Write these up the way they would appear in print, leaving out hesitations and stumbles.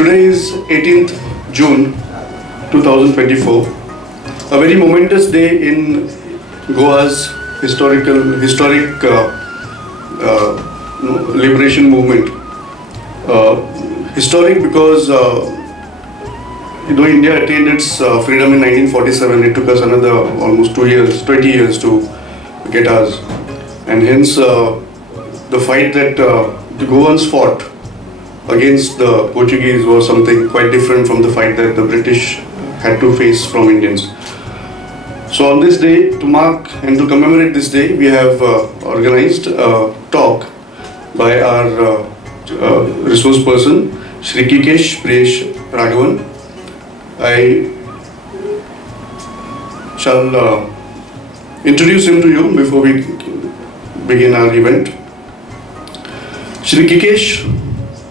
Today is 18th June 2024, a very momentous day in Goa's historic liberation movement. Historic because though India attained its freedom in 1947, it took us another almost 20 years to get ours, and hence the fight that the Goans fought against the Portuguese was something quite different from the fight that the British had to face from Indians. So on this day, to mark and to commemorate this day, we have organized a talk by our resource person, Shri Kikesh Priyesh Raghavan. I shall introduce him to you before we begin our event. Shri Kikesh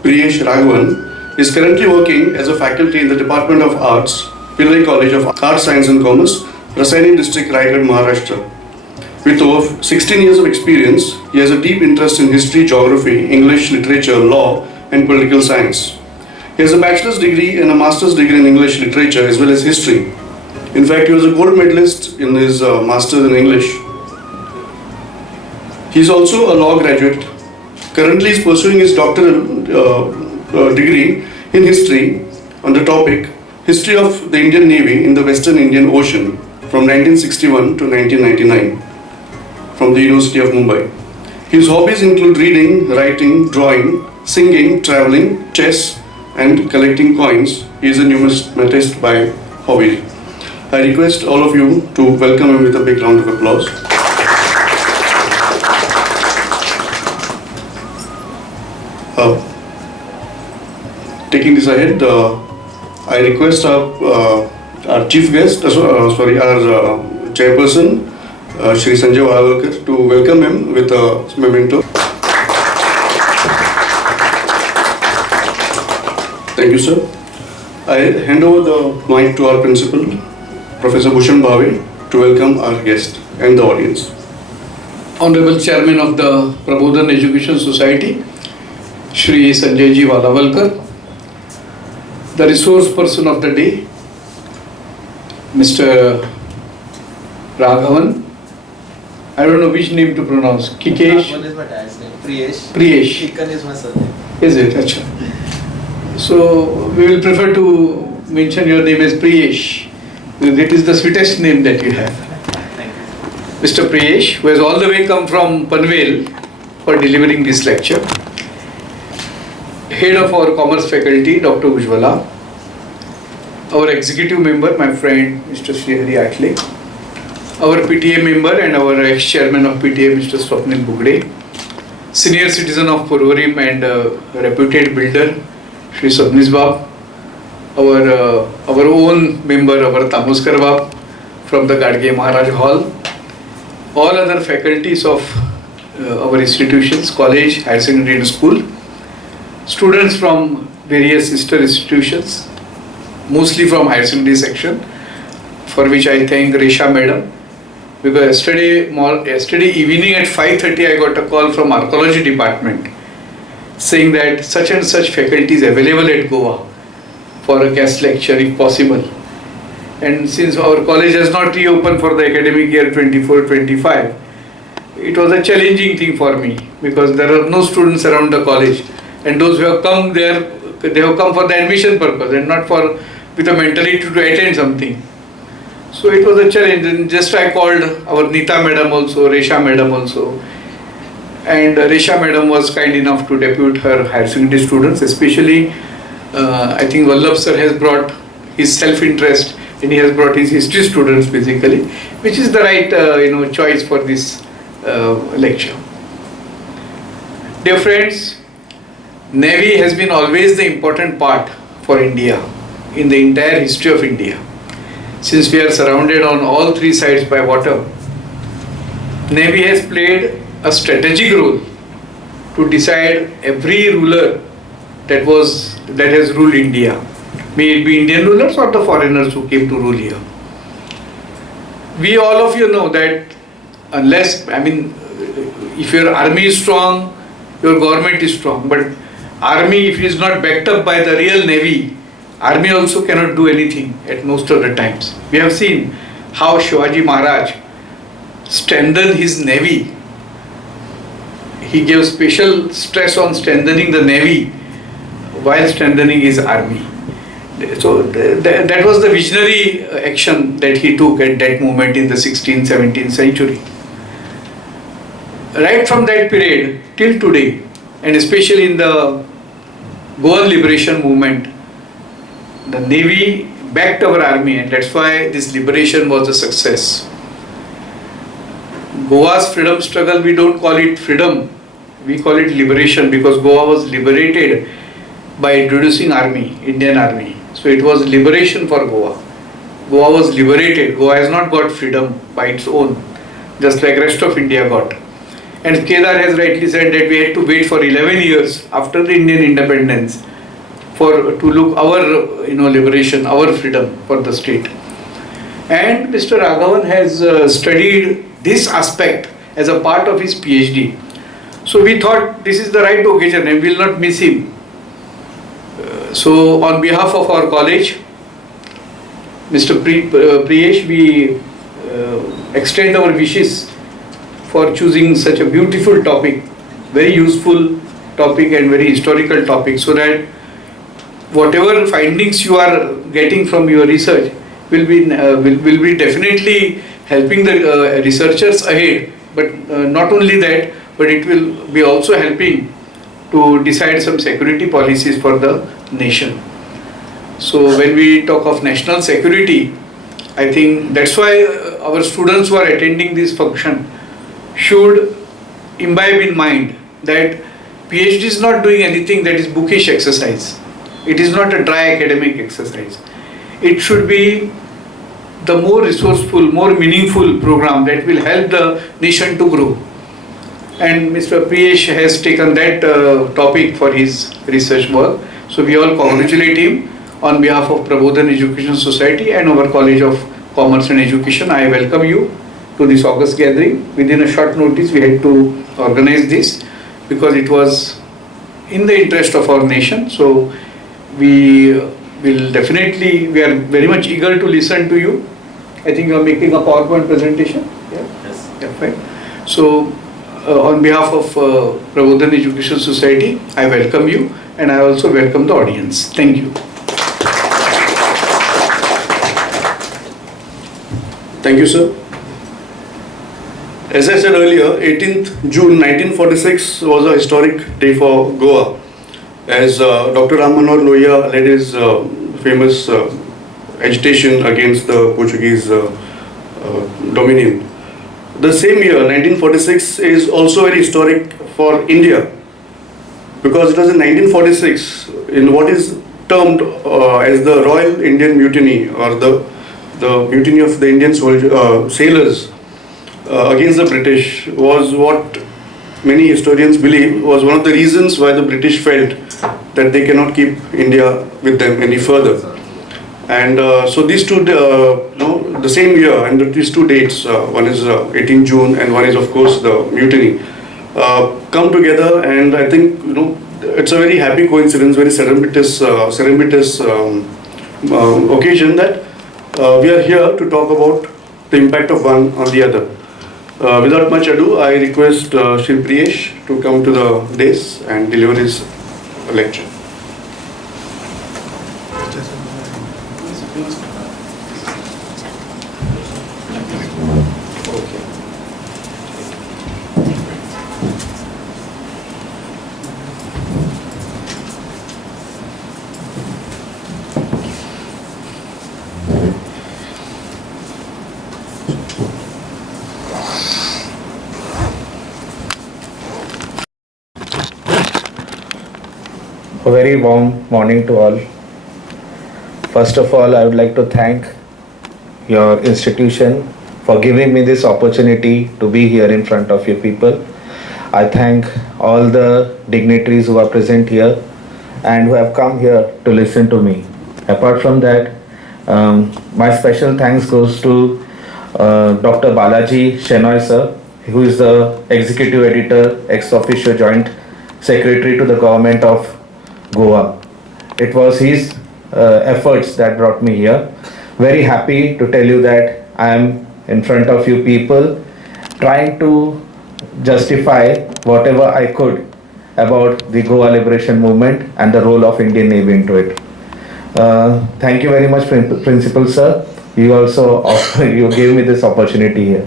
Priyesh Raghavan is currently working as a faculty in the Department of Arts, Pillai College of Arts, Science and Commerce, Rasaini District, Raigad, Maharashtra. With over 16 years of experience, he has a deep interest in history, geography, English, literature, law and political science. He has a bachelor's degree and a master's degree in English literature as well as history. In fact, he was a gold medalist in his master's in English. He is also a law graduate. Currently, he is pursuing his doctoral degree in history on the topic History of the Indian Navy in the Western Indian Ocean from 1961 to 1999 from the University of Mumbai. His hobbies include reading, writing, drawing, singing, traveling, chess, and collecting coins. He is a numismatist by hobby. I request all of you to welcome him with a big round of applause. Taking this ahead, I request our chief guest, our chairperson, Shri Sanjay Wahalkar, to welcome him with a memento. Thank you, sir. I hand over the mic to our principal, Professor Bhushan Bhave, to welcome our guest and the audience. Honorable Chairman of the Prabodhan Education Society, Shri Sanjay Ji Wahalkar, the resource person of the day, Mr. Raghavan. I don't know which name to pronounce. Kikesh? Raghavan is my dad's name. Priyesh. Priyesh. Kikan is my surname. Is it? Achha. So we will prefer to mention your name as Priyesh. That is the sweetest name that you have. Thank you. Mr. Priyesh, who has all the way come from Panvel for delivering this lecture. Head of our Commerce faculty, Dr. Ujjwala. Our executive member, my friend, Mr. Srihari Atle. Our PTA member and our ex-chairman of PTA, Mr. Swapnil Bugde. Senior citizen of Purvarim and reputed builder, Shri Sabnis Bab. Our own member, our Tamoskar Bab from the Gadge Maharaj Hall. All other faculties of our institutions, college, higher secondary and school. Students from various sister institutions, mostly from higher secondary section, for which I thank Resha Madam, because yesterday evening at 5:30 I got a call from Archaeology department saying that such and such faculty is available at Goa for a guest lecture if possible. And since our college has not reopened for the academic year 24-25, it was a challenging thing for me because there are no students around the college. And those who have come there, they have come for the admission purpose and not for with a mentality to attend something. So it was a challenge, and just I called our Nita Madam also, Resha Madam also. And Resha Madam was kind enough to depute her higher secondary students, especially I think Vallabh sir has brought his self-interest and he has brought his history students basically, which is the right choice for this lecture. Dear friends, Navy has been always the important part for India in the entire history of India. Since we are surrounded on all three sides by water, Navy has played a strategic role to decide every ruler that has ruled India, may it be Indian rulers or the foreigners who came to rule here. We all of you know that if your army is strong, your government is strong, but army, if it is not backed up by the real navy, army also cannot do anything at most of the times. We have seen how Shivaji Maharaj strengthened his navy. He gave special stress on strengthening the navy while strengthening his army. So that was the visionary action that he took at that moment in the 16th, 17th century. Right from that period till today, and especially in the Goa liberation movement, the navy backed our army, and that's why this liberation was a success. Goa's freedom struggle, we don't call it freedom, we call it liberation, because Goa was liberated by introducing army, Indian army. So it was liberation for Goa. Goa was liberated. Goa has not got freedom by its own, just like rest of India got. And Kedar has rightly said that we had to wait for 11 years after the Indian independence to look our liberation, our freedom for the state. And Mr. Raghavan has studied this aspect as a part of his PhD. So we thought this is the right occasion and we will not miss him. So on behalf of our college, Mr. Priyesh, we extend our wishes for choosing such a beautiful topic, very useful topic and very historical topic, so that whatever findings you are getting from your research will be definitely helping the researchers ahead. But not only that, but it will be also helping to decide some security policies for the nation. So when we talk of national security, I think that's why our students who are attending this function should imbibe in mind that PhD is not doing anything that is bookish exercise. It is not a dry academic exercise. It should be the more resourceful, more meaningful program that will help the nation to grow. And Mr. Priyesh has taken that topic for his research work. So we all congratulate him on behalf of Prabodhan Education Society and our College of Commerce and Education. I welcome you to this August gathering. Within a short notice we had to organize this because it was in the interest of our nation. So we will definitely, we are very much eager to listen to you. I think you are making a PowerPoint presentation. Yeah? Yes. Yeah, fine. So on behalf of Prabodhan Education Society, I welcome you and I also welcome the audience. Thank you. Thank you, sir. As I said earlier, 18th June 1946 was a historic day for Goa, as Dr. Ram Manohar Lohia led his famous agitation against the Portuguese dominion. The same year, 1946, is also very historic for India, because it was in 1946, in what is termed as the Royal Indian Mutiny, or the mutiny of the Indian sailors against the British, was what many historians believe was one of the reasons why the British felt that they cannot keep India with them any further. And so these two, the same year, and these two dates, one is 18 June and one is of course the mutiny, come together, and I think it's a very happy coincidence, very serendipitous occasion that we are here to talk about the impact of one on the other. Without much ado, I request Shri Priyesh to come to the dais and deliver his lecture. A very warm morning to all. First of all, I would like to thank your institution for giving me this opportunity to be here in front of you people. I thank all the dignitaries who are present here and who have come here to listen to me. Apart from that, my special thanks goes to Dr. Balaji Shenoy sir, who is the Executive Editor, ex officio Joint Secretary to the Government of Goa. It was his efforts that brought me here. Very happy to tell you that I am in front of you people trying to justify whatever I could about the Goa Liberation Movement and the role of Indian Navy into it. Thank you very much, Principal Sir. You also you gave me this opportunity here.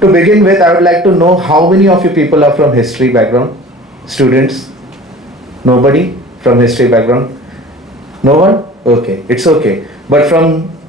To begin with, I would like to know how many of you people are from history background? Students? Nobody from history background? No one? Okay, it's okay. But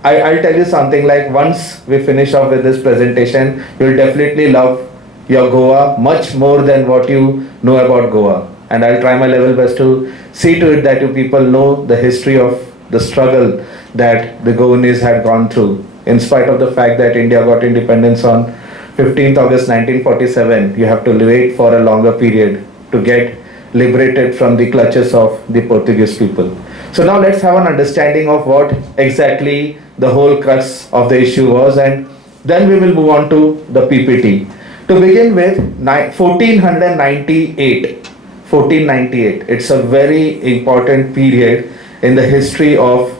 I'll tell you something, like once we finish off with this presentation, you'll definitely love your Goa much more than what you know about Goa. And I'll try my level best to see to it that you people know the history of the struggle that the Goanese had gone through. In spite of the fact that India got independence on 15th August 1947, you have to wait for a longer period to get liberated from the clutches of the Portuguese people. So now let's have an understanding of what exactly the whole crux of the issue was, and then we will move on to the PPT. To begin with, 1498. 1498. It's a very important period in the history of,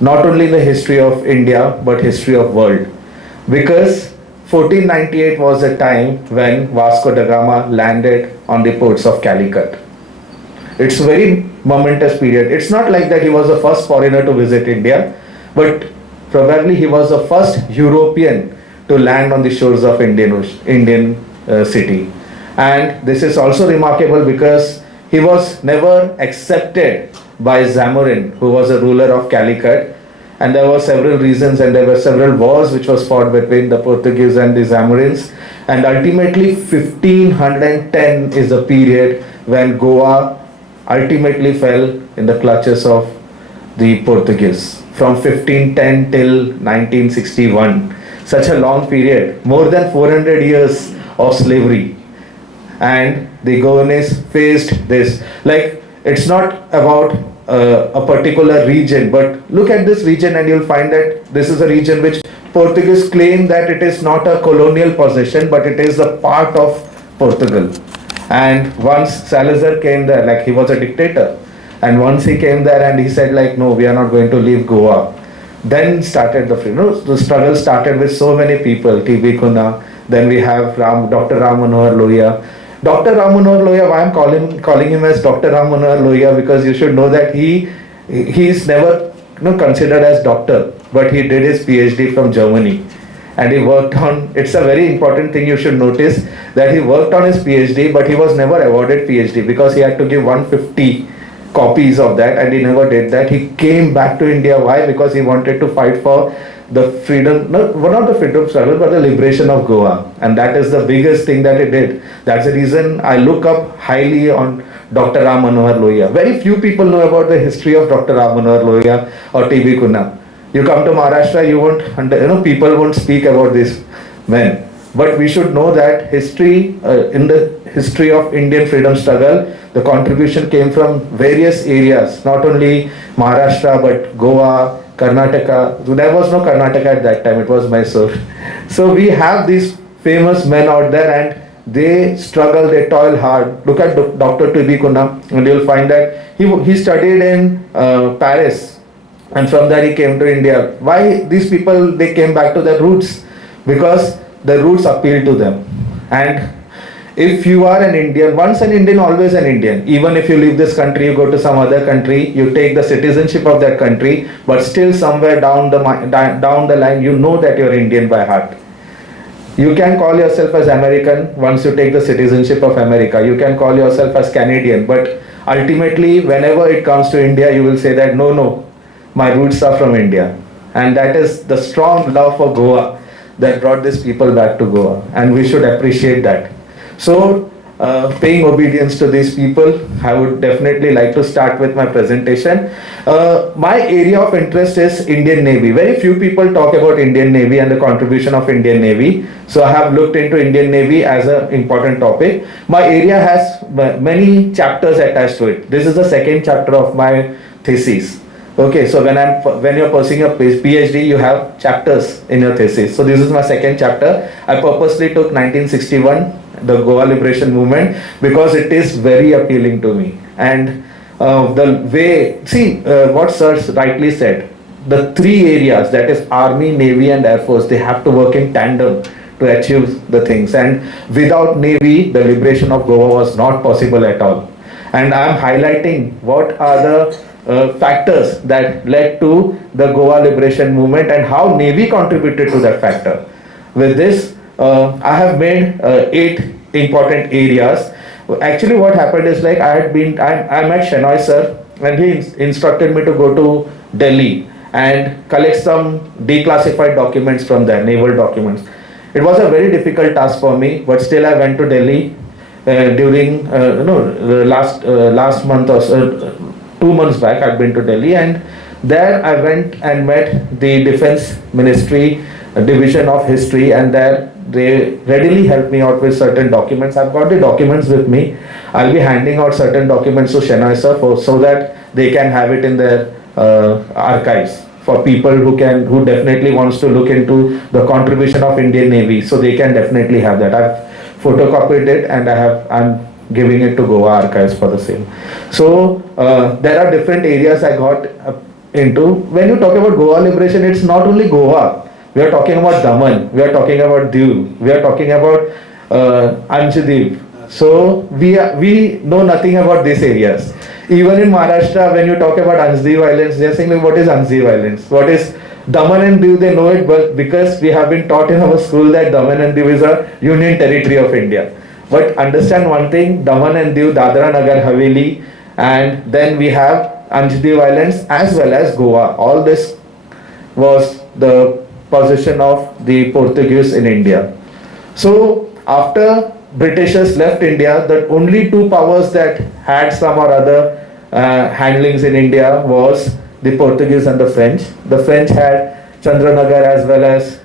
not only the history of India, but history of world. Because 1498 was a time when Vasco da Gama landed on the ports of Calicut. It's a very momentous period. It's not like that he was the first foreigner to visit India, but probably he was the first European to land on the shores of Indian city. And this is also remarkable because he was never accepted by Zamorin, who was a ruler of Calicut. And there were several reasons, and there were several wars which was fought between the Portuguese and the Zamorins. And ultimately 1510 is the period when Goa ultimately fell in the clutches of the Portuguese. From 1510 till 1961, such a long period, more than 400 years of slavery. And the Goanese faced this. Like, it's not about a particular region, but look at this region and you'll find that this is a region which Portuguese claim that it is not a colonial possession, but it is a part of Portugal. And once Salazar came there, like he was a dictator, and once he came there and he said like, no, we are not going to leave Goa. Then started the struggle started with so many people, T.B. Kuna, then we have Dr. Ram Manohar Lohia. Dr. Ram Manohar Lohia, why I'm calling him as Dr. Ram Manohar Lohia, because you should know that he's never considered as doctor, but he did his PhD from Germany. And he worked on, it's a very important thing you should notice, that he worked on his PhD, but he was never awarded PhD because he had to give 150 copies of that, and he never did that. He came back to India. Why? Because he wanted to fight for the freedom, not the freedom struggle, but the liberation of Goa. And that is the biggest thing that he did. That's the reason I look up highly on Dr. Ram Manohar Lohia. Very few people know about the history of Dr. Ram Manohar Lohia or T.B. Kuna. You come to Maharashtra, you won't, people won't speak about these men. But we should know that history, in the history of Indian freedom struggle, the contribution came from various areas, not only Maharashtra, but Goa, Karnataka. There was no Karnataka at that time, it was Mysore. So we have these famous men out there, and they struggle, they toil hard. Look at Dr. T.B. Kuna, and you'll find that he studied in Paris, and from there he came to India. Why these people, they came back to their roots? Because the roots appeal to them. And if you are an Indian, once an Indian, always an Indian. Even if you leave this country, you go to some other country, you take the citizenship of that country, but still somewhere down the line, you know that you're Indian by heart. You can call yourself as American once you take the citizenship of America. You can call yourself as Canadian, but ultimately, whenever it comes to India, you will say that no, my roots are from India. And that is the strong love for Goa that brought these people back to Goa, and we should appreciate that. So, paying obedience to these people, I would definitely like to start with my presentation. My area of interest is Indian Navy. Very few people talk about Indian Navy and the contribution of Indian Navy. So I have looked into Indian Navy as an important topic. My area has many chapters attached to it. This is the second chapter of my thesis. Okay, so when you're pursuing a PhD, you have chapters in your thesis. So this is my second chapter. I purposely took 1961, the Goa Liberation Movement, because it is very appealing to me. And the way, see what Sir rightly said, the three areas, that is Army, Navy and Air Force, they have to work in tandem to achieve the things, and without Navy, the liberation of Goa was not possible at all. And I am highlighting what are the factors that led to the Goa liberation movement and how Navy contributed to that factor. With this, I have made 8 important areas. Actually, what happened is like I met Shenoy sir and he instructed me to go to Delhi and collect some declassified documents from there, naval documents. It was a very difficult task for me, but still I went to Delhi during the last month or so, 2 months back. I've been to Delhi, and there I went and met the Defense Ministry Division of History, and there they readily helped me out with certain documents. I've got the documents with me. I'll be handing out certain documents to Shenoy sir so that they can have it in their archives for people who definitely wants to look into the contribution of Indian Navy. So they can definitely have that. I've photocopied it and I'm giving it to Goa archives for the same. So there are different areas I got into. When you talk about Goa liberation, it's not only Goa. We are talking about Daman, we are talking about Diu, we are talking about Anjadiv. So we know nothing about these areas. Even in Maharashtra, when you talk about Anjadiv Islands, they are saying, what is Anjadiv Islands? What is Daman and Diu? They know it, but because we have been taught in our school that Daman and Diu is a union territory of India. But understand one thing, Daman and Diu, Dadra Nagar Haveli, and then we have Anjadiv Islands as well as Goa. All this was the possession of the Portuguese in India. So after Britishers left India, the only two powers that had some or other handlings in India was the Portuguese and the French. The French had Chandranagar as well as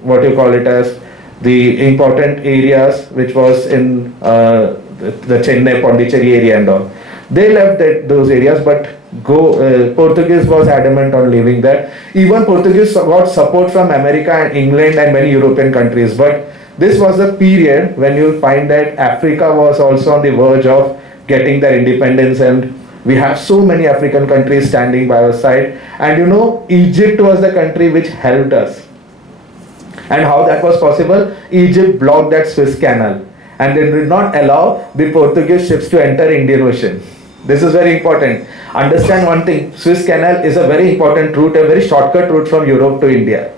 what you call it as the important areas which was in the Chennai, Pondicherry area and all. They left those areas, but Portuguese was adamant on leaving that. Even Portuguese got support from America and England and many European countries, but this was a period when you'll find that Africa was also on the verge of getting their independence, and we have so many African countries standing by our side. And you know, Egypt was the country which helped us. And how that was possible? Egypt blocked that Suez Canal and they did not allow the Portuguese ships to enter Indian Ocean. This is very important. Understand one thing, Suez Canal is a very important route, a very shortcut route from Europe to India.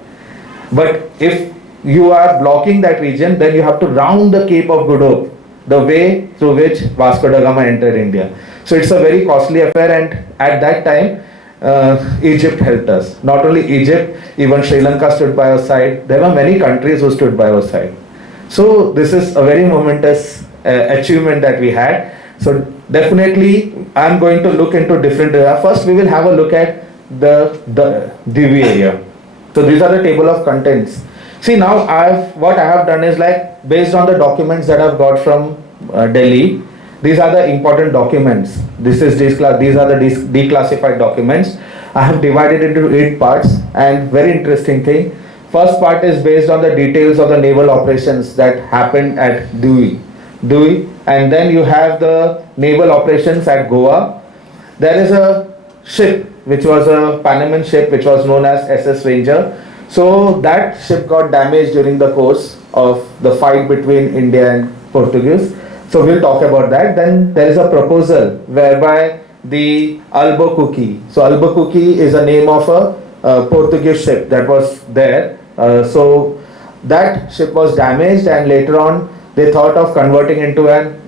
But if you are blocking that region, then you have to round the Cape of Good Hope, the way through which Vasco da Gama entered India. So it's a very costly affair, and at that time, Egypt helped us. Not only Egypt, even Sri Lanka stood by our side. There were many countries who stood by our side. So this is a very momentous achievement that we had. So definitely, I'm going to look into different areas. First, we will have a look at the Divi area. So these are the table of contents. See, now what I have done is like based on the documents that I've got from Delhi. These are the important documents. These are the declassified documents. I have divided into 8 parts, and very interesting thing. First part is based on the details of the naval operations that happened at Dewey, and then you have the naval operations at Goa. There is a ship which was a Panamanian ship which was known as SS Ranger. So that ship got damaged during the course of the fight between India and Portuguese. So we'll talk about that. Then there is a proposal whereby the Albuquerque. So Albuquerque is a name of a Portuguese ship that was there. So that ship was damaged, and later on they thought of converting into an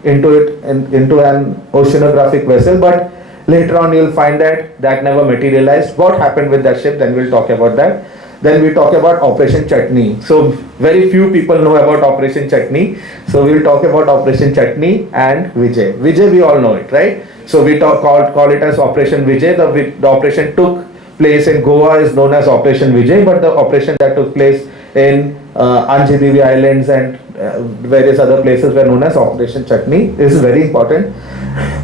oceanographic vessel, but later on you'll find that never materialized. What happened with that ship? Then we'll talk about that. Then we talk about Operation Chutney. So very few people know about Operation Chutney. So we'll talk about Operation Chutney and Vijay. Vijay, we all know it, right? So we call it as Operation Vijay. The operation took place in Goa is known as Operation Vijay, but the operation that took place in Anjadivi Islands and various other places were known as Operation Chutney. This is very important.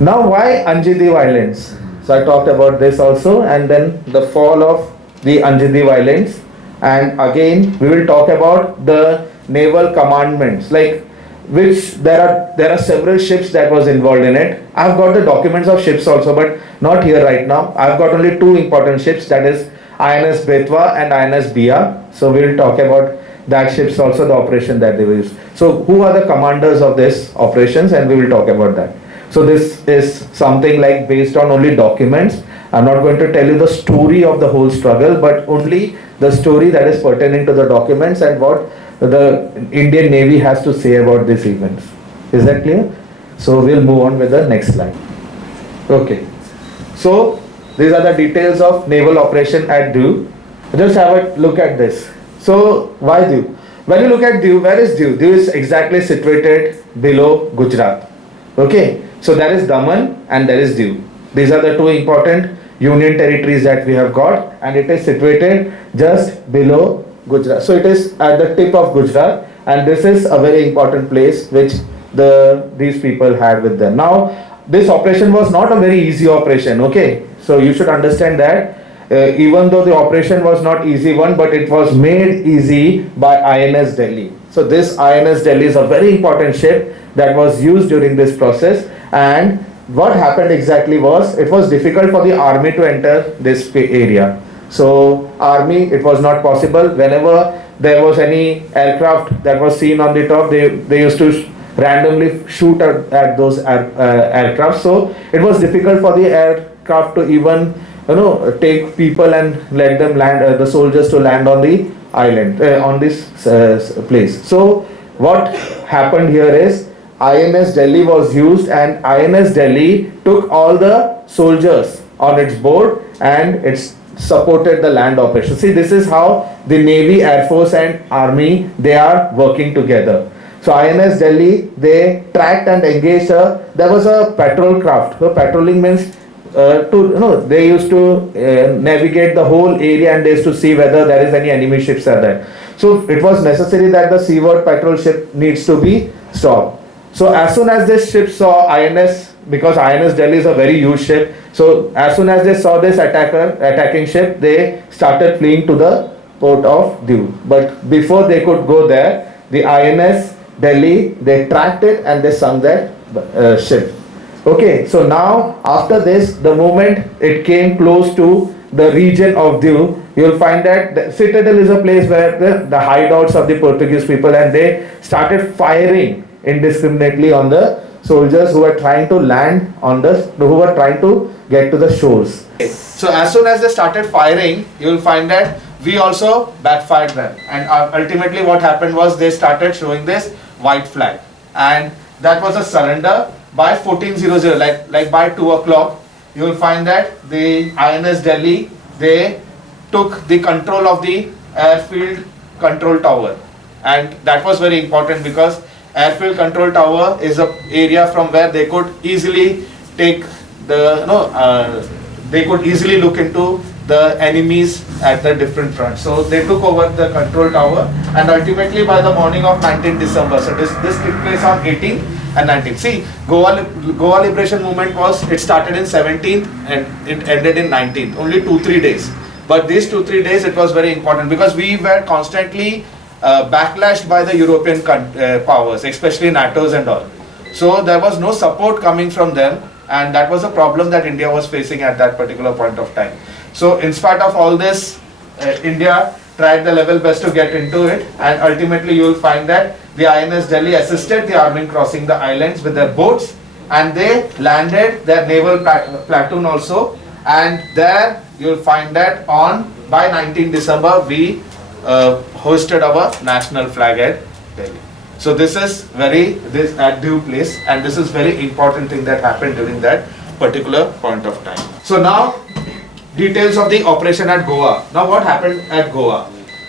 Now, why Anjadivi Islands? So I talked about this also, and then the fall of the Anjadivi Islands. And again, we will talk about the naval commandments. Like which there are several ships that was involved in it. I've got the documents of ships also, but not here right now. I've got only two important ships, that is INS Betwa and INS Bia. So we'll talk about that ships also, the operation that they used. So who are the commanders of this operations, and we will talk about that. So this is something like based on only documents. I'm not going to tell you the story of the whole struggle, but only the story that is pertaining to the documents and what the Indian Navy has to say about these events. Is that clear? So we'll move on with the next slide. Okay. So these are the details of naval operation at Diu. Just have a look at this. So why Diu? When you look at Diu, where is Diu? Diu is exactly situated below Gujarat. Okay. So there is Daman and there is Diu. These are the two important union territories that we have got, and it is situated just below Gujarat. So it is at the tip of Gujarat, and this is a very important place which these people had with them. Now, this operation was not a very easy operation. Okay, so you should understand that even though the operation was not easy one, but it was made easy by INS Delhi. So this INS Delhi is a very important ship that was used during this process. And what happened exactly was, it was difficult for the army to enter this area. So army, it was not possible. Whenever there was any aircraft that was seen on the top, they used to randomly shoot at those aircraft. So it was difficult for the aircraft to even take people and let them land, the soldiers to land on the island, on this place. So what happened here is, INS Delhi was used, and INS Delhi took all the soldiers on its board and it's supported the land operation. See, this is how the Navy, Air Force and Army, they are working together. So INS Delhi, they tracked and engaged there was a patrol craft. So patrolling means they used to navigate the whole area, and they used to see whether there is any enemy ships are there. So it was necessary that the seaward patrol ship needs to be stopped. So as soon as this ship saw INS, because INS Delhi is a very huge ship, so as soon as they saw this attacking ship, they started fleeing to the port of Diu. But before they could go there, the INS Delhi, they tracked it and they sunk that ship. Okay, so now after this, the moment it came close to the region of Diu, you will find that the citadel is a place where the hideouts of the Portuguese people, and they started firing indiscriminately on the soldiers who were trying to land on who were trying to get to the shores. So as soon as they started firing, you will find that we also backfired them, and ultimately what happened was, they started showing this white flag, and that was a surrender by 1400, like by 2 o'clock. You will find that the INS Delhi, they took the control of the airfield control tower, and that was very important because airfield control tower is a area from where they could easily take they could easily look into the enemies at the different fronts. So they took over the control tower, and ultimately by the morning of 19th December, so this took place on 18th and 19th. See, Goa Liberation movement it started in 17th and it ended in 19th, only 2-3 days. But these 2-3 days, it was very important because we were constantly backlashed by the European powers, especially NATO's and all. So there was no support coming from them, and that was a problem that India was facing at that particular point of time. So in spite of all this, India tried the level best to get into it, and ultimately you will find that the INS Delhi assisted the army in crossing the islands with their boats, and they landed their naval platoon also, and there you will find that by 19 December we hosted our national flag at Delhi. So this is at Diu place, and this is very important thing that happened during that particular point of time. So now details of the operation at Goa. Now what happened at Goa?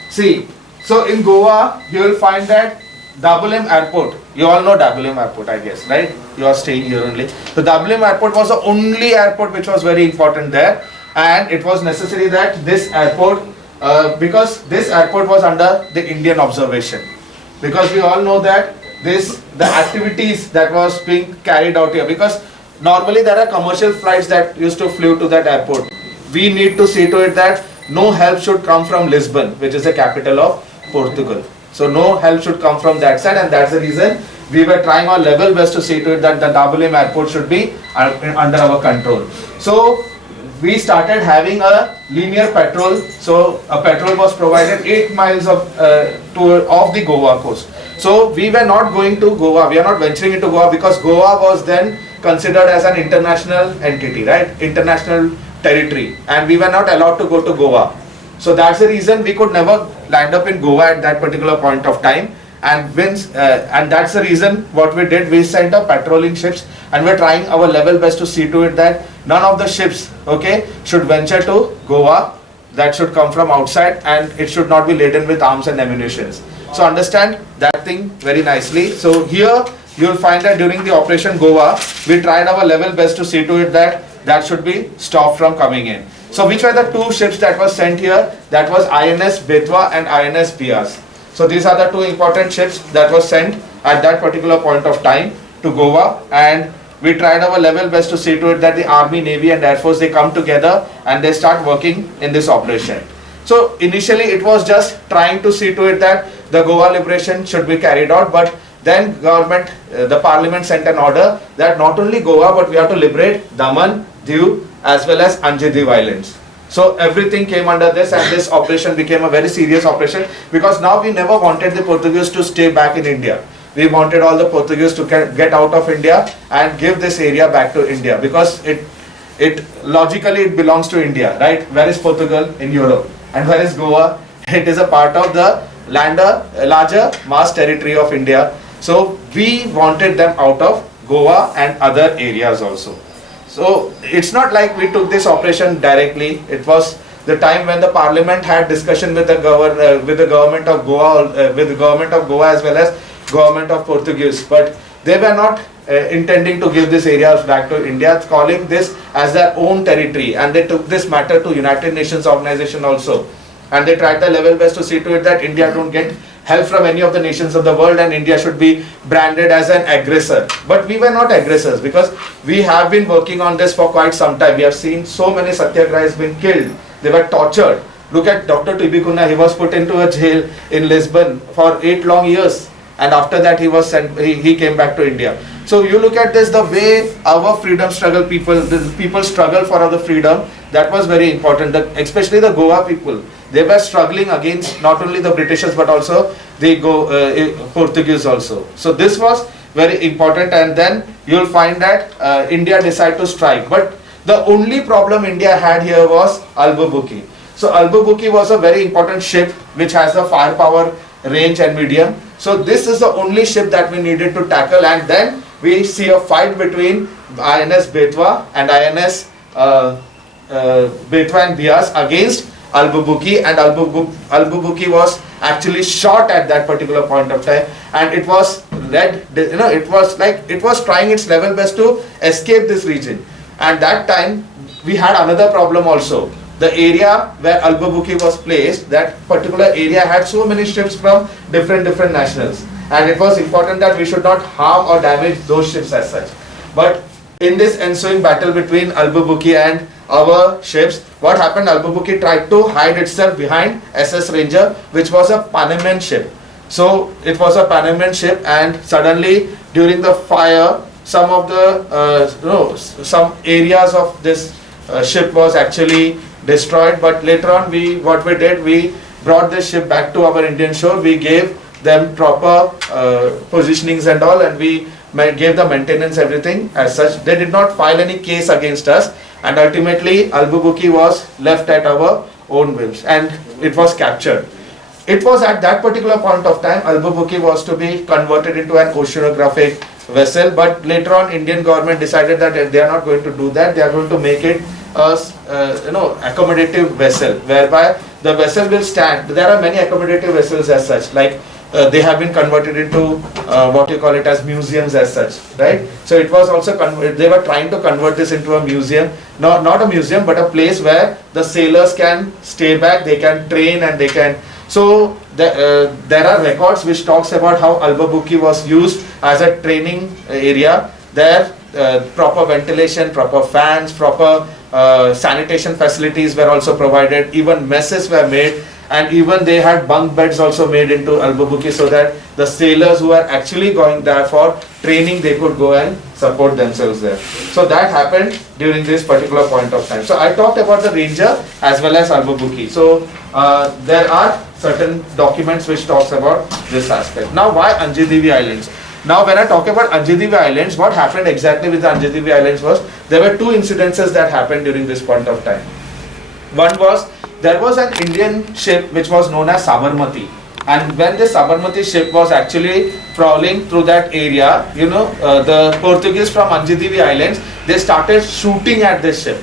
See, so in Goa you will find that Dabolim Airport, you all know Dabolim Airport, I guess, right? You are staying here only. So Dabolim Airport was the only airport which was very important there, and it was necessary that this airport, because this airport was under the Indian observation, because we all know that the activities that was being carried out here, because normally there are commercial flights that used to flew to that airport. We need to see to it that no help should come from Lisbon, which is the capital of Portugal. So no help should come from that side, and that's the reason we were trying our level best to see to it that the Dabolim airport should be under our control. So we started having a linear patrol. So a patrol was provided 8 miles of the Goa coast. So we were not going to Goa, we are not venturing into Goa because Goa was then considered as an international entity, right? International territory, and we were not allowed to go to Goa. So that's the reason we could never land up in Goa at that particular point of time. And that's the reason what we did, we sent up patrolling ships, and we're trying our level best to see to it that none of the ships, okay, should venture to Goa. That should come from outside, and it should not be laden with arms and ammunition. So understand that thing very nicely. So here you will find that during the Operation Goa, we tried our level best to see to it that that should be stopped from coming in. So which were the two ships that was sent here? That was INS Betwa and INS Bias. So these are the two important ships that was sent at that particular point of time to Goa, and we tried our level best to see to it that the Army, Navy and Air Force, they come together and they start working in this operation. So initially it was just trying to see to it that the Goa liberation should be carried out, but then government, the parliament sent an order that not only Goa but we have to liberate Daman, Diu as well as Anjadi Islands. So everything came under this, and this operation became a very serious operation because now we never wanted the Portuguese to stay back in India. We wanted all the Portuguese to get out of India and give this area back to India because it logically it belongs to India, right? Where is Portugal? In Europe. And where is Goa? It is a part of the larger mass territory of India. So we wanted them out of Goa and other areas also. So it's not like we took this operation directly. It was the time when the parliament had discussion with the government of Goa, as well as government of Portuguese, but they were not intending to give this area back to India, calling this as their own territory, and they took this matter to United Nations organization also, and they tried their level best to see to it that India don't get help from any of the nations of the world and India should be branded as an aggressor. But we were not aggressors because we have been working on this for quite some time. We have seen so many satyagrahis been killed, they were tortured. Look at Dr. Tibikuna, he was put into a jail in Lisbon for 8 long years, and after that he was sent, he came back to India. So you look at this, the way our freedom struggle the people struggle for our freedom, that was very important. Especially the Goa people, they were struggling against not only the Britishers but also the Portuguese also. So this was very important, and then you'll find that India decided to strike. But the only problem India had here was Albubuki. So Albubuki was a very important ship which has the firepower, range and medium. So this is the only ship that we needed to tackle, and then we see a fight between INS Betwa and INS Betwa and Bias against Albubuki, and Albubuki was actually shot at that particular point of time, and it was it was like it was trying its level best to escape this region. And that time we had another problem also. The area where Albubuki was placed, that particular area had so many ships from different nationals, and it was important that we should not harm or damage those ships as such. But in this ensuing battle between Albubuki and our ships, what happened? Albubuki tried to hide itself behind SS Ranger, which was a Panamanian ship. So it was a Panamanian ship, and suddenly during the fire, some of the some areas of this ship was actually destroyed. But later on, we brought this ship back to our Indian shore. We gave them proper positionings and all, and we gave the maintenance, everything as such. They did not file any case against us, and ultimately Albubuki was left at our own whims, and it was captured. It was at that particular point of time Albubuki was to be converted into an oceanographic vessel, but later on Indian government decided that they are not going to do that. They are going to make it a accommodative vessel, whereby the vessel will stand. There are many accommodative vessels as such, like they have been converted into what you call it as museums as such, right? So it was also they were trying to convert this into a museum, not a museum but a place where the sailors can stay back, they can train, and they can. So there are records which talks about how Albubuki was used as a training area. There proper ventilation, proper fans, proper sanitation facilities were also provided, even messes were made, and even they had bunk beds also made into Albuquerque so that the sailors who are actually going there for training, they could go and support themselves there. So that happened during this particular point of time. So I talked about the Ranger as well as Albuquerque. So there are certain documents which talks about this aspect. Now why Anjedevi Islands? Now when I talk about Anjedevi Islands, what happened exactly with the Anjedevi Islands was, there were two incidences that happened during this point of time. One was, there was an Indian ship which was known as Sabarmati, and when this Sabarmati ship was actually prowling through that area, the Portuguese from Anjedevi Islands, they started shooting at this ship,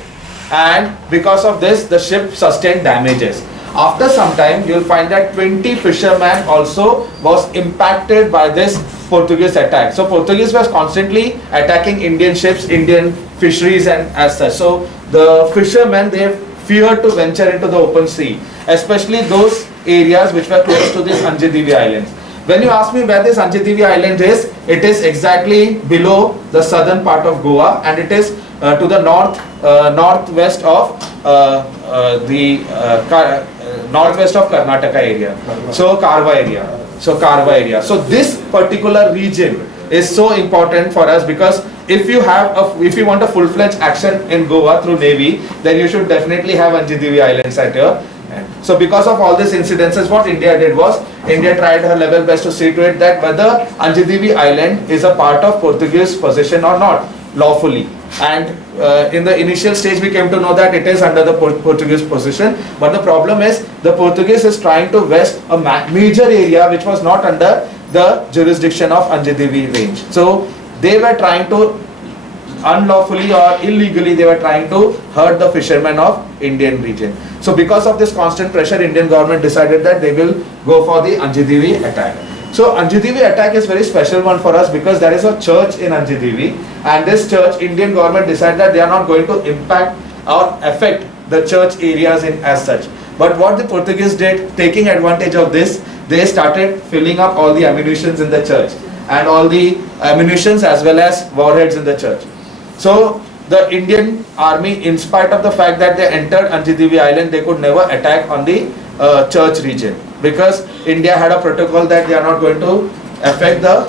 and because of this the ship sustained damages. After some time, you'll find that 20 fishermen also was impacted by this Portuguese attack. So Portuguese was constantly attacking Indian ships, Indian fisheries and as such. So the fishermen, they feared to venture into the open sea, especially those areas which were close to this Anjedevi Islands. When you ask me where this Anjedevi Island is, it is exactly below the southern part of Goa, and it is to the northwest of northwest of Karnataka area. So Karwa area. So this particular region is so important for us, because if you want a full-fledged action in Goa through Navy, then you should definitely have Anjedevi Islands at your end. So because of all these incidences, what India did was, India tried her level best to see to it that whether Anjedevi Island is a part of Portuguese possession or not, lawfully. And in the initial stage we came to know that it is under the Portuguese possession, but the problem is the Portuguese is trying to vest a major area which was not under the jurisdiction of Anjedevi range. So they were trying to unlawfully or illegally, they were trying to hurt the fishermen of Indian region. So because of this constant pressure, Indian government decided that they will go for the Anjedevi attack. So Anjedevi attack is very special one for us, because there is a church in Anjedevi, and this church, Indian government decided that they are not going to impact or affect the church areas in as such. But what the Portuguese did, taking advantage of this, they started filling up all the ammunitions in the church, and all the ammunitions as well as warheads in the church. So the Indian army, in spite of the fact that they entered Anjedevi Island, they could never attack on the church region, because India had a protocol that they are not going to affect the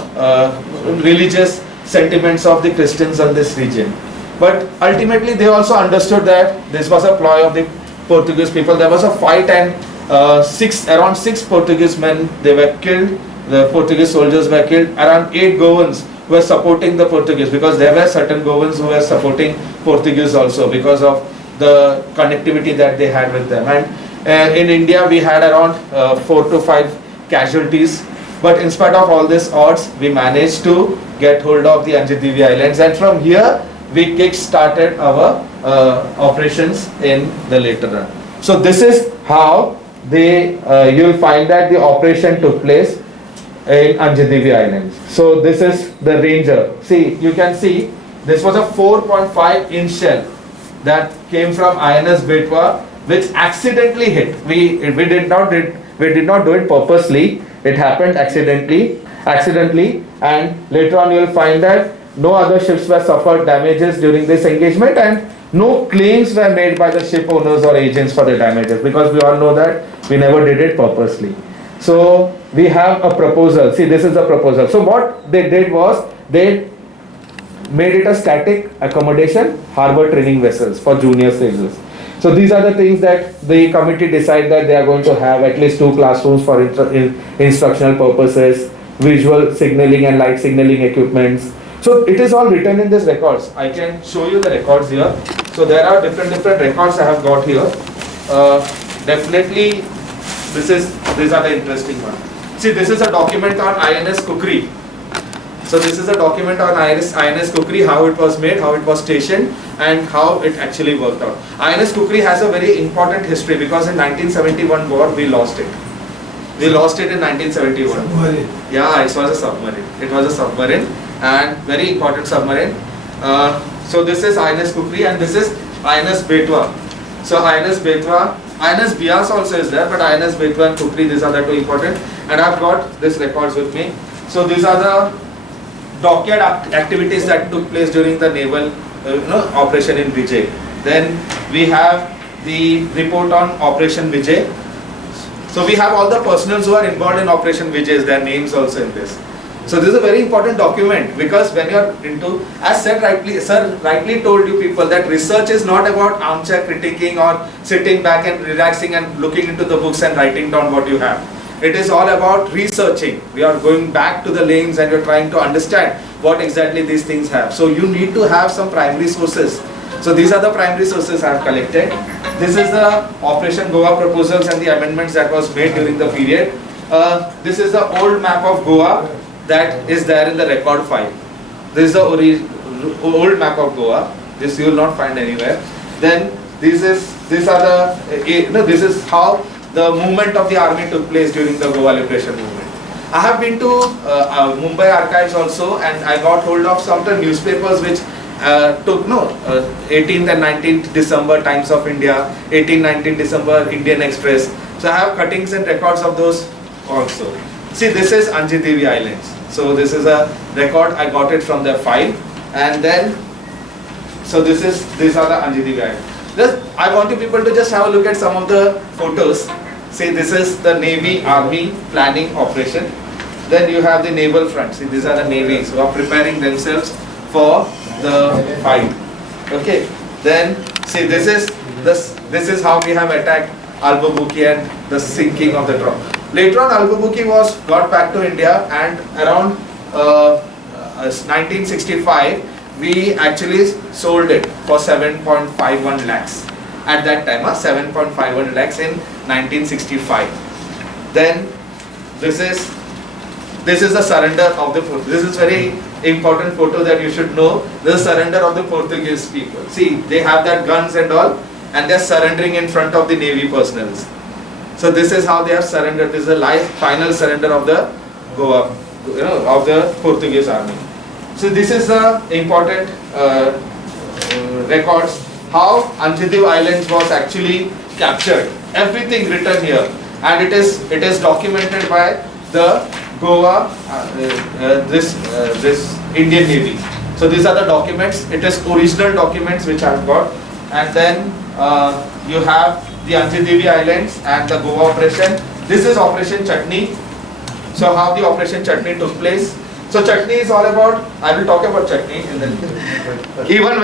religious sentiments of the Christians in this region. But ultimately they also understood that this was a ploy of the Portuguese people. There was a fight, and around 6 Portuguese men, they were killed. The Portuguese soldiers were killed. Around 8 Goans were supporting the Portuguese, because there were certain Goans who were supporting Portuguese also because of the connectivity that they had with them. And in India we had around 4 to 5 casualties, but in spite of all these odds, we managed to get hold of the Anjedevi Islands, and from here we kick-started our operations in the later run. So this is how you'll find that the operation took place in Anjedevi Islands. So this is the Ranger. See, you can see this was a 4.5-inch shell that came from INS Betwa, which accidentally hit. We did not do it purposely. It happened accidentally, and later on you will find that no other ships were suffered damages during this engagement, and no claims were made by the ship owners or agents for the damages, because we all know that we never did it purposely. So we have a proposal. See, this is the proposal. So what they did was, they made it a static accommodation harbor training vessels for junior sailors. So these are the things that the committee decide that they are going to have at least 2 classrooms for instructional purposes, visual signaling and light signaling equipments. So it is all written in these records. I can show you the records here. So there are different records I have got here. Definitely, these are the interesting ones. See, this is a document on INS Kukri. So this is a document on INS Kukri, how it was made, how it was stationed, and how it actually worked out. INS Kukri has a very important history, because in 1971 war we lost it. We lost it in 1971. Submarine. Yeah, it was a submarine. It was a submarine, and very important submarine. So this is INS Kukri, and this is INS Betwa. So INS Betwa, INS Bias also is there, but INS Betwa and Kukri, these are the 2 important. And I've got these records with me. So these are the dockyard activities that took place during the naval operation in Vijay. Then we have the report on Operation Vijay. So we have all the personals who are involved in Operation Vijay, their names also in this. So this is a very important document, because when you are into, as said rightly, sir rightly told you people that research is not about armchair critiquing or sitting back and relaxing and looking into the books and writing down what you have. It is all about researching. We are going back to the lanes and you're trying to understand what exactly these things have. So you need to have some primary sources. So these are the primary sources I have collected. This is the Operation Goa proposals and the amendments that was made during the period. This is the old map of Goa that is there in the record file. This is the old map of Goa. This you will not find anywhere. Then this is how the movement of the army took place during the Goa Liberation movement. I have been to Mumbai archives also, and I got hold of some of the newspapers which took 18th and 19th December Times of India, 18th-19th December Indian Express. So I have cuttings and records of those also. See, this is Anjidevi Islands. So this is a record, I got it from their file, and then so these are the Anjidevi Islands. I want you people to just have a look at some of the photos. See, this is the Navy Army planning operation. Then you have the naval front. See, these are the navies who are preparing themselves for the fight. Okay. Then see, this is how we have attacked Albuquerque and the sinking of the drop. Later on, Albuquerque was got back to India, and around 1965 we actually sold it for 7.51 lakhs. At that time, 7.51 lakhs in 1965. Then this is the surrender of the fort. This is very important photo that you should know. The surrender of the Portuguese people. See, they have that guns and all, and they are surrendering in front of the navy personnel. So this is how they have surrendered. This is the final surrender of the Goa, of the Portuguese army. So this is the important records how Anjidevi Islands was actually captured. Everything written here, and it is documented by the Goa this Indian Navy. So these are the documents. It is original documents which I have got, and then you have the Anjidevi Islands and the Goa operation. This is Operation Chutney. So how the Operation Chutney took place. So Chutney is all about, I will talk about Chutney in the even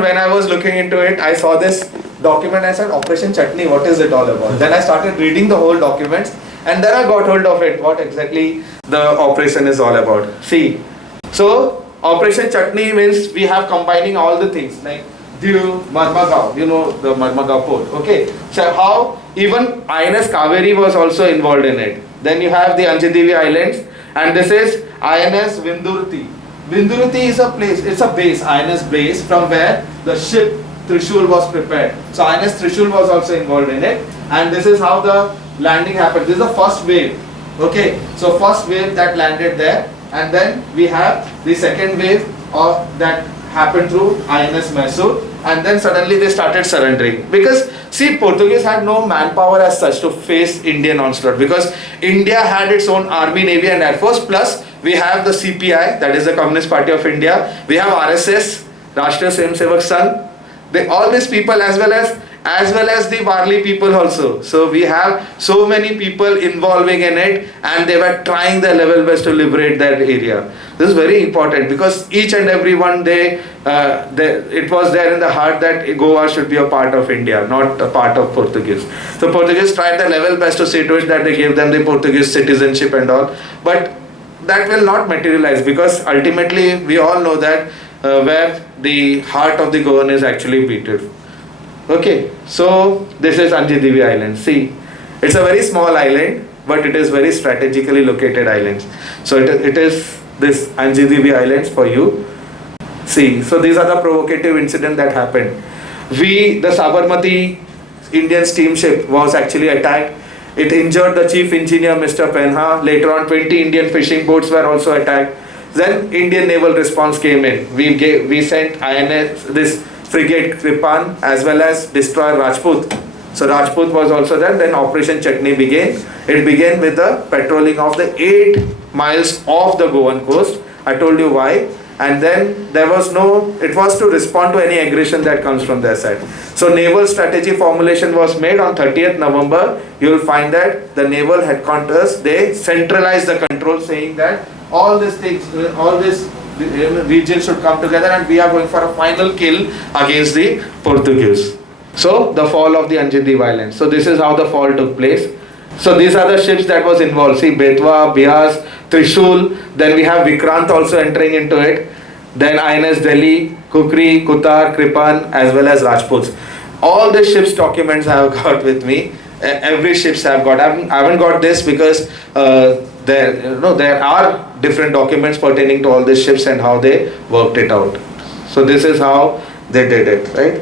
when I was looking into it, I saw this document, I said Operation Chutney, what is it all about? Then I started reading the whole documents, and then I got hold of it, what exactly the operation is all about. See, so Operation Chutney means we have combining all the things like Diu, Marmagaon, you know the Marmagaon port, okay. So how even INS Kaveri was also involved in it. Then you have the Anjidevi Islands, and this is INS Vindurti. Vindurti is a place, it's a base, INS base, from where the ship Trishul was prepared. So INS Trishul was also involved in it, and this is how the landing happened. This is the first wave, okay. So first wave that landed there, and then we have the second wave that happened through INS Mysore, and then suddenly they started surrendering, because see, Portuguese had no manpower as such to face Indian onslaught, because India had its own army, navy and air force, plus we have the CPI, that is the Communist Party of India, we have RSS, Rashtriya Swayam Sevak Sangh, all these people, as well as the Warli people also. So we have so many people involving in it, and they were trying their level best to liberate that area. This is very important, because each and every one day it was there in the heart that Goa should be a part of India, not a part of Portuguese. So Portuguese tried their level best to see to it that they gave them the Portuguese citizenship and all, but that will not materialize, because ultimately we all know that where the heart of the Goan is actually beaten. Okay, so this is Anjidevi Island. See, it's a very small island, but it is very strategically located island. So it is this Anjidevi Islands for you. See, so these are the provocative incidents that happened. The Sabarmati Indian steamship was actually attacked. It injured the chief engineer, Mr. Penha. Later on, 20 Indian fishing boats were also attacked. Then Indian naval response came in. We sent INS, this frigate Kripan, as well as destroyer Rajput. So Rajput was also there. Then Operation Chutney began. It began with the patrolling of the 8 miles off the Goan coast. I told you why. and then there was no, it was to respond to any aggression that comes from their side. So naval strategy formulation was made on 30th November. You will find that the naval headquarters, they centralized the control, saying that all these things, all this region should come together and we are going for a final kill against the Portuguese. So the fall of the Anjidi Islands. So this is how the fall took place. So these are the ships that was involved. See, Betwa, Bias, Trishul, then we have Vikrant also entering into it. Then INS Delhi, Kukri, Kutar, Kripan, as well as Rajputs. All the ships documents I have got with me. Every ships I have got. I haven't got this because there are different documents pertaining to all these ships and how they worked it out. So this is how they did it, right?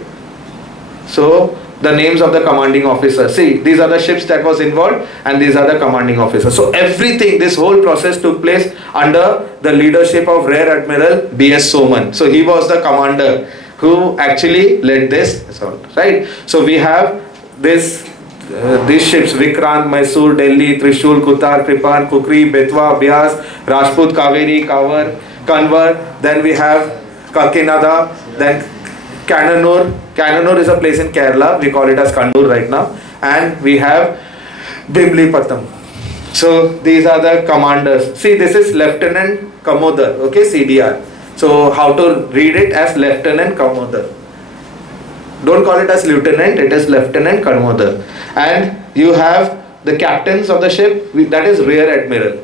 So the names of the commanding officers. See, these are the ships that was involved and these are the commanding officers. So everything, this whole process took place under the leadership of Rear Admiral B.S. Soman. So he was the commander who actually led this assault, right? So we have this these ships: Vikrant, Mysore, Delhi, Trishul, Kutar, Kripan, Kukri, Betwa, Bias, Rajput, Kaveri, Kanwar. Then we have Kakinada, then Kannur. Kannur is a place in Kerala. We call it as Kannur right now. And we have Bimlipatam. So these are the commanders. See, this is Lieutenant Commodore, okay, CDR. So how to read it as Lieutenant Commodore. Don't call it as Lieutenant, it is Lieutenant Commodore. And you have the captains of the ship, that is Rear Admiral.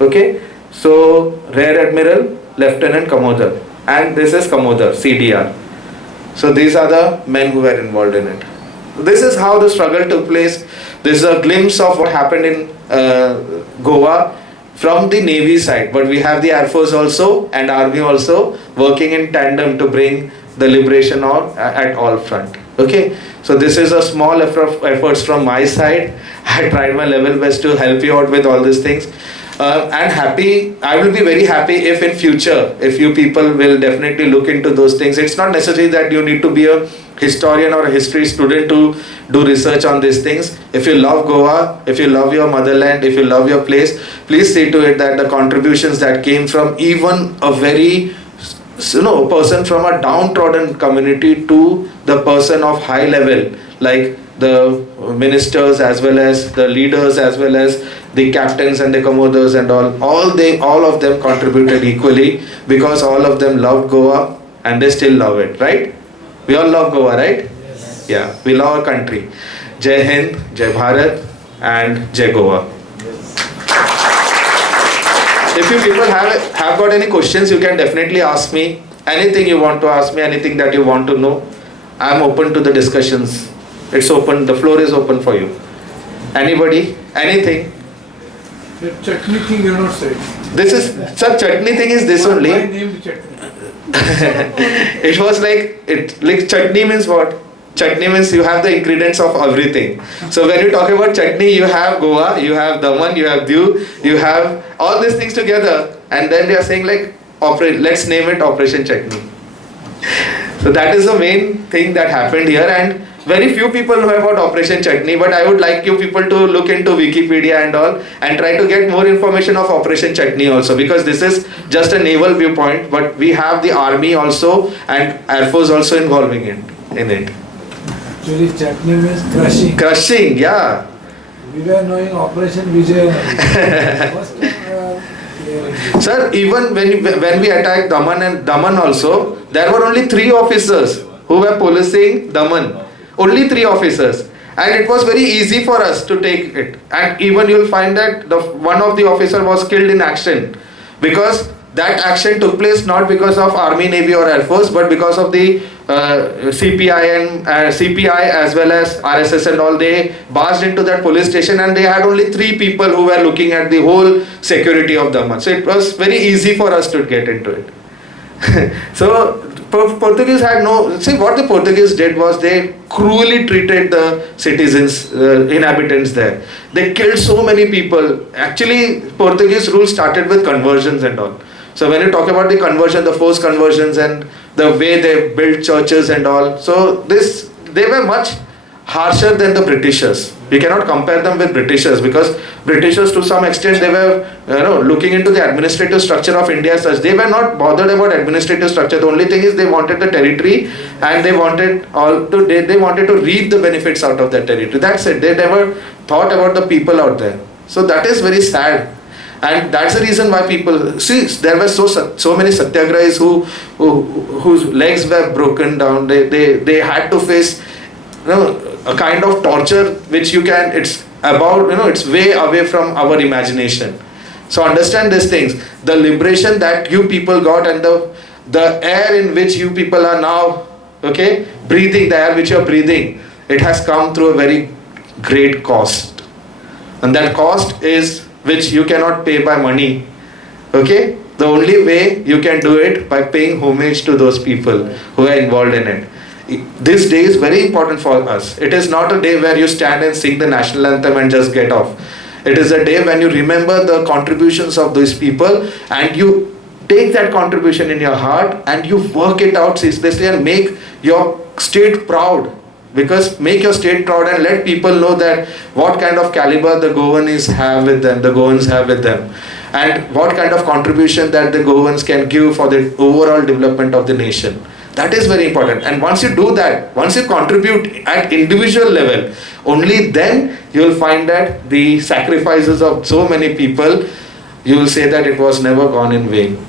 Okay, so Rear Admiral, Lieutenant Commodore. And this is Commodore, CDR. So these are the men who were involved in it. This is how the struggle took place. This is a glimpse of what happened in Goa from the Navy side. But we have the Air Force also and Army also working in tandem to bring the liberation on at all front. Okay, so this is a small efforts from my side. I tried my level best to help you out with all these things. I will be very happy if in future, if you people will definitely look into those things. It's not necessary that you need to be a historian or a history student to do research on these things. If you love Goa, if you love your motherland, if you love your place, please see to it that the contributions that came from even a very person from a downtrodden community to the person of high level, like the ministers as well as the leaders as well as the captains and the commodores and all of them contributed equally, because all of them loved Goa and they still love it, right? We all love Goa, right? Yes. Yeah, we love our country. Jai Hind, Jai Bharat and Jai Goa. If you people have got any questions, you can definitely ask me. Anything you want to ask me, anything that you want to know, I am open to the discussions. It's open, the floor is open for you. Anybody, anything? The chutney thing you not said. This is, sir, chutney thing is this only. My name is chutney. It was like chutney means what? Chutney means you have the ingredients of everything. So when you talk about chutney, you have Goa, you have Daman, you have Diu, you have all these things together, and then they are saying like, let's name it Operation Chutney. So that is the main thing that happened here, and very few people know about Operation Chutney, but I would like you people to look into Wikipedia and all and try to get more information of Operation Chutney also, because this is just a naval viewpoint, but we have the army also and Air Force also involving in it. Actually, chutney means crushing. Crushing, yeah. We were knowing Operation Vijay. First time, Sir, even when we attacked Daman also, there were only 3 officers who were policing Daman. Only 3 officers. And it was very easy for us to take it. And even you'll find that one of the officer was killed in action. Because that action took place not because of Army, Navy or Air Force, but because of the CPI as well as RSS and all. They barged into that police station and they had only 3 people who were looking at the whole security of Daman. So it was very easy for us to get into it. So Portuguese had no, see what the Portuguese did was they cruelly treated the citizens, inhabitants there. They killed so many people. Actually, Portuguese rule started with conversions and all. So when you talk about the conversion, the forced conversions and the way they built churches and all, so they were much harsher than the Britishers. We cannot compare them with Britishers because Britishers to some extent they were looking into the administrative structure of India as such. They were not bothered about administrative structure. The only thing is they wanted the territory and they wanted they wanted to reap the benefits out of that territory. That's it. They never thought about the people out there. So that is very sad. And that's the reason why people see there were so many satyagrahis whose legs were broken down. They had to face a kind of torture which it's about it's way away from our imagination. So understand these things. The liberation that you people got and the air in which you people are now breathing, the air which you are breathing, it has come through a very great cost. And that cost is which you cannot pay by money. The only way you can do it by paying homage to those people who are involved in it. This day is very important for us. It is not a day where you stand and sing the national anthem and just get off. It is a day when you remember the contributions of those people and you take that contribution in your heart and you work it out ceaselessly and make your state proud. Because make your state proud and let people know that what kind of caliber the Goans have with them, and what kind of contribution that the Goans can give for the overall development of the nation. That is very important. And once you do that, once you contribute at individual level, only then you will find that the sacrifices of so many people, you will say that it was never gone in vain.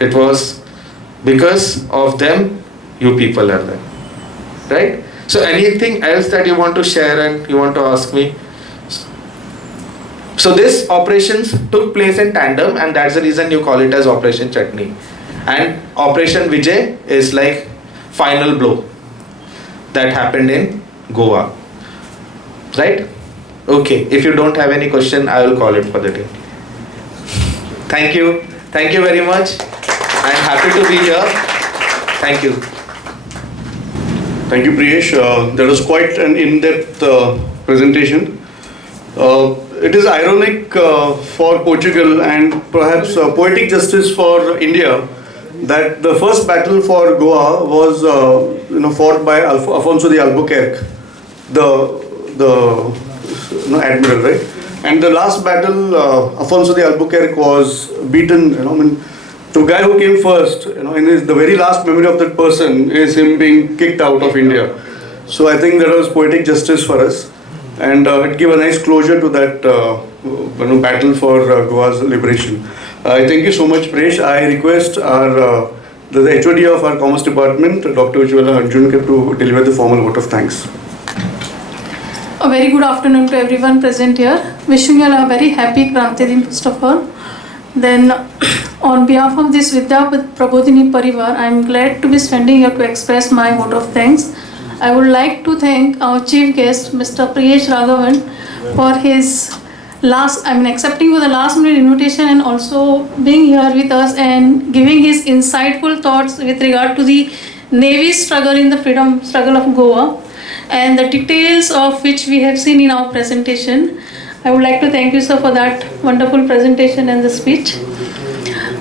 It was because of them, you people are there. Right? So anything else that you want to share and you want to ask me? So this operations took place in tandem and that's the reason you call it as Operation Chutney. And Operation Vijay is like final blow that happened in Goa. Right? Okay, if you don't have any question, I will call it for the day. Thank you. Thank you very much. I am happy to be here. Thank you. Thank you, Priyesh. That was quite an in-depth presentation. It is ironic for Portugal and perhaps poetic justice for India that the first battle for Goa was fought by Afonso de Albuquerque, the admiral, right? And the last battle, Afonso de Albuquerque was beaten. The guy who came first, the very last memory of that person is him being kicked out of India. So I think that was poetic justice for us, and it gave a nice closure to that battle for Goa's liberation. I thank you so much, Priyesh. I request the HOD of our Commerce Department, Dr. Ujjwala Harjunkar, to deliver the formal vote of thanks. A very good afternoon to everyone present here. Wishing you all a very happy Kranti Din first of all. Then on behalf of this Vidya Prabodhini Parivar, I am glad to be standing here to express my vote of thanks. I would like to thank our chief guest, Mr. Priyesh Raghavan, for his accepting for the last minute invitation and also being here with us and giving his insightful thoughts with regard to the Navy's struggle in the freedom struggle of Goa and the details of which we have seen in our presentation. I would like to thank you, sir, for that wonderful presentation and the speech.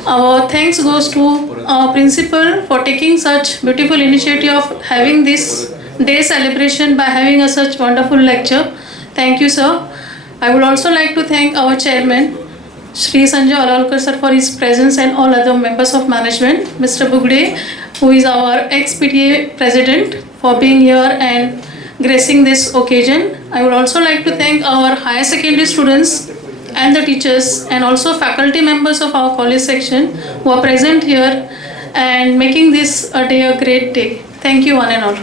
Our thanks goes to our principal for taking such beautiful initiative of having this day celebration by having a such wonderful lecture. Thank you, sir. I would also like to thank our chairman, Shri Sanjay Alalkar sir, for his presence and all other members of management. Mr. Bugde, who is our ex-PTA president, for being here and gracing this occasion. I would also like to thank our higher secondary students and the teachers and also faculty members of our college section who are present here and making this a day a great day. Thank you one and all.